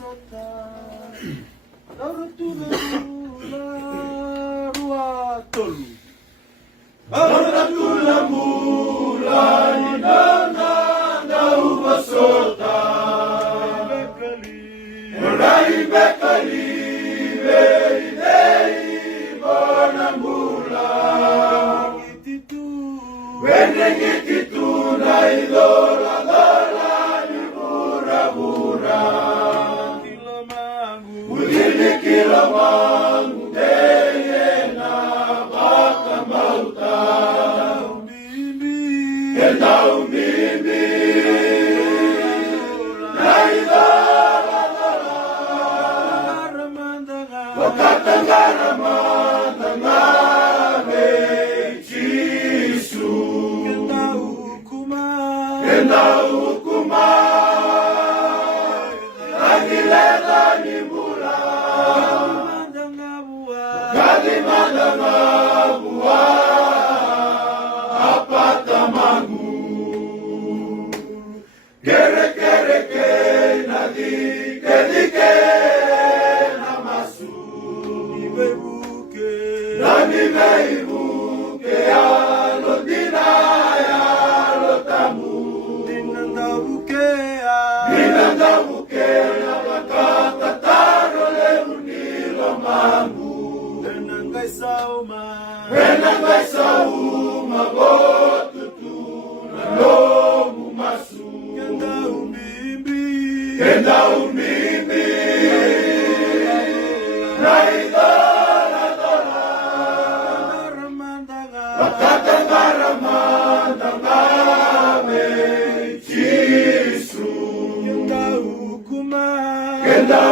sota Ruatolu Aratula Nidana Naubasota Rai Bekali Veidei Bonambula Wenengititu Naidora Dora Nibura Udili Kilomangu Deyena Bakamauta Kenda umimi Naidora Dora Wakatangara Mandangame Chisu Kenda ukuma Agileta Nibula Kadimandangabua Apatamangu Kereke Nadike Dike Namasu Nani meibuke Alodina Alotamu Ninandabuke Nabakatataro Leunilo Mangu Enangai sauma Botutu Nalomu Masu Kenda umimbi Naidora Dora Wakatangara Mandangame Chisu Kenda